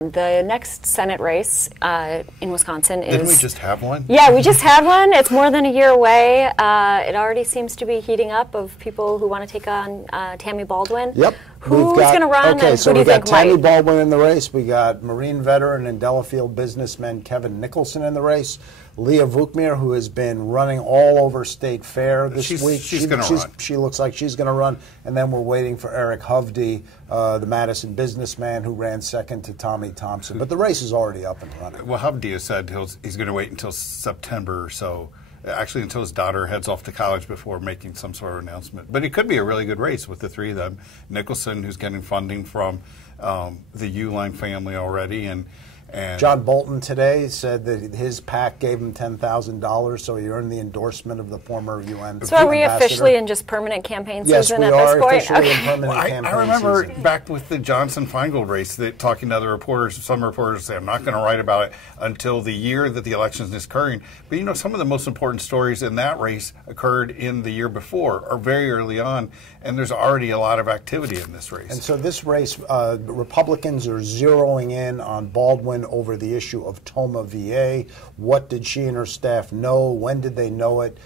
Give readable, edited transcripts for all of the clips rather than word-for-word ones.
The next Senate race in Wisconsin is... Didn't we just have one? Yeah, we just had one. It's more than a year away. It already seems to be heating up of people who want to take on Tammy Baldwin. Yep. Who's going to run? Okay, and so who do you we've got think Tammy might? Baldwin in the race. We got Marine veteran and Delafield businessman Kevin Nicholson in the race. Leah Vukmir, who has been running all over State Fair this week. She's going to run. She looks like she's going to run. And then we're waiting for Eric Hovde, the Madison businessman who ran second to Tommy Thompson. But the race is already up and running. Well, Hovde has said he's going to wait until September or so. Actually, until his daughter heads off to college before making some sort of announcement. But it could be a really good race with the three of them. Nicholson, who's getting funding from the Uline family already, and John Bolton today said that his PAC gave him $10,000, so he earned the endorsement of the former UN So are we officially in just permanent campaign season at this point? Yes, we are officially in permanent campaign I remember season. back with the Johnson-Feingold race, that talking to other reporters, some reporters say, I'm not going to write about it until the year that the election is occurring. But, you know, some of the most important stories in that race occurred in the year before, or very early on, and there's already a lot of activity in this race. And so this race, Republicans are zeroing in on Baldwin over the issue of Toma VA. What did she and her staff know? When did they know it?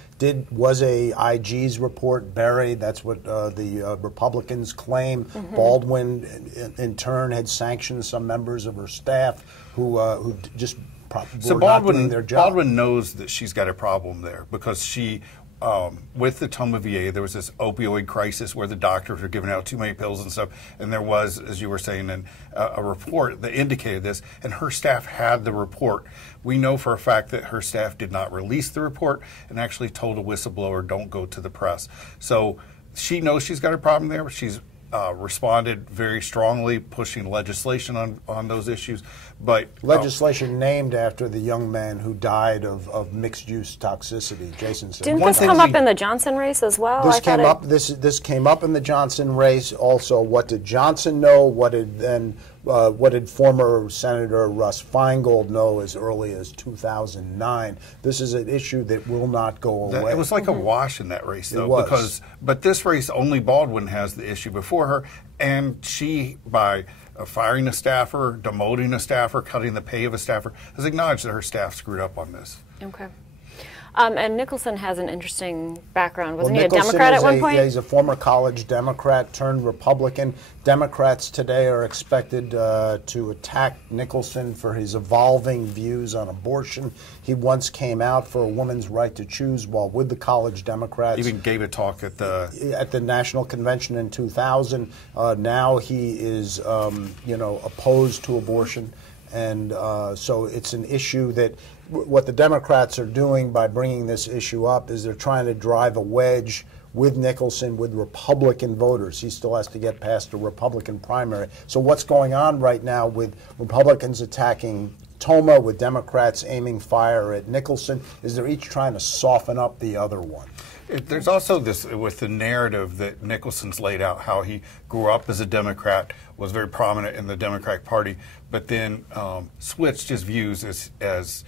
Was a IG's report buried? That's what the Republicans claim. Baldwin, in turn, had sanctioned some members of her staff who just were not doing their job. Baldwin knows that she's got a problem there because she... with the Toma VA, there was this opioid crisis where the doctors were giving out too many pills and stuff, and there was, as you were saying, a report that indicated this, and her staff had the report. We know for a fact that her staff did not release the report and actually told a whistleblower, don't go to the press. So she knows she's got a problem there. She's responded very strongly, pushing legislation on those issues. But legislation named after the young man who died of mixed-use toxicity. Jason said. Didn't this come up in the Johnson race as well? This came up. This came up in the Johnson race. Also, what did Johnson know? What did former Senator Russ Feingold know as early as 2009? This is an issue that will not go away. It was like a wash in that race, though, but this race only Baldwin has the issue before her, and she, by firing a staffer, demoting a staffer, cutting the pay of a staffer, has acknowledged that her staff screwed up on this. Okay. And Nicholson has an interesting background. Wasn't he a Democrat at one point? Yeah, he's a former college Democrat turned Republican. Democrats today are expected to attack Nicholson for his evolving views on abortion. He once came out for a woman's right to choose while with the college Democrats. Even gave a talk at the National Convention in 2000. Now he is, opposed to abortion. And so it's an issue that what the Democrats are doing by bringing this issue up is they're trying to drive a wedge with Nicholson with Republican voters. He still has to get past a Republican primary. So what's going on right now with Republicans attacking Toma, with Democrats aiming fire at Nicholson, is they're each trying to soften up the other one. There's also this with the narrative that Nicholson's laid out, how he grew up as a Democrat, was very prominent in the Democratic Party, but then switched his views as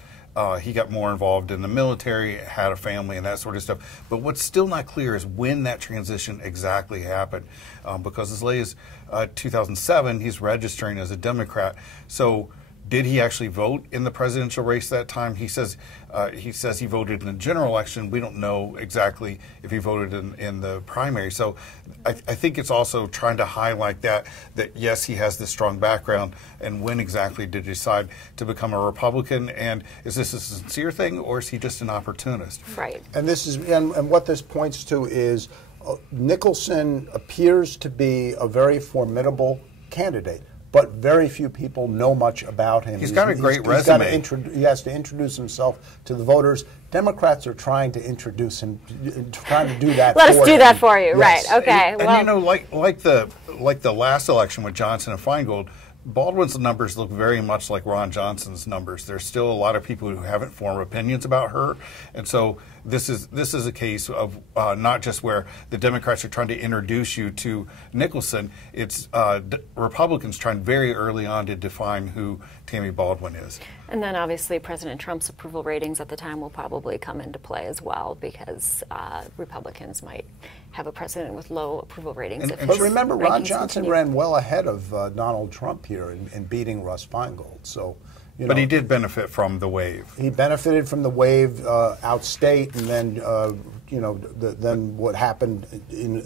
he got more involved in the military, had a family, and that sort of stuff. But what's still not clear is when that transition exactly happened, because as late as 2007, he's registering as a Democrat. So did he actually vote in the presidential race that time? He says he voted in the general election. We don't know exactly if he voted in the primary. So I think it's also trying to highlight that yes, he has this strong background, and when exactly did he decide to become a Republican? And is this a sincere thing, or is he just an opportunist? Right. And this is and what this points to is Nicholson appears to be a very formidable candidate, but very few people know much about him. He's got a great resume. He has to introduce himself to the voters. Democrats are trying to introduce him, trying to do that. Let us do that for you, yes. Right? Okay. And you know, like the last election with Johnson and Feingold, Baldwin's numbers look very much like Ron Johnson's numbers. There's still a lot of people who haven't formed opinions about her, and so this is a case of not just where the Democrats are trying to introduce you to Nicholson. It's Republicans trying very early on to define who Tammy Baldwin is. And then obviously President Trump's approval ratings at the time will probably come into play as well, because Republicans might have a president with low approval ratings. And- if and But his remember, Ron rankings Johnson continue. ran well ahead of Donald Trump here in beating Russ Feingold. So, you But know, he did benefit from the wave. he benefited from the wave outstate, and then you know, then what happened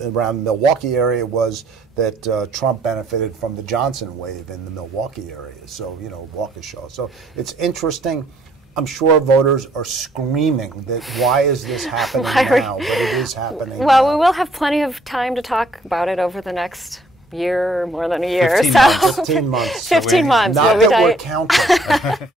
around the Milwaukee area was that Trump benefited from the Johnson wave in the Milwaukee area. So, you know, Waukesha. So it's interesting. I'm sure voters are screaming that why is this happening now? But it is happening. Well, now. we will have plenty of time to talk about it over the next year, more than a year. 15 so months. 15 months. 15 months. Not What that would we're I- counting.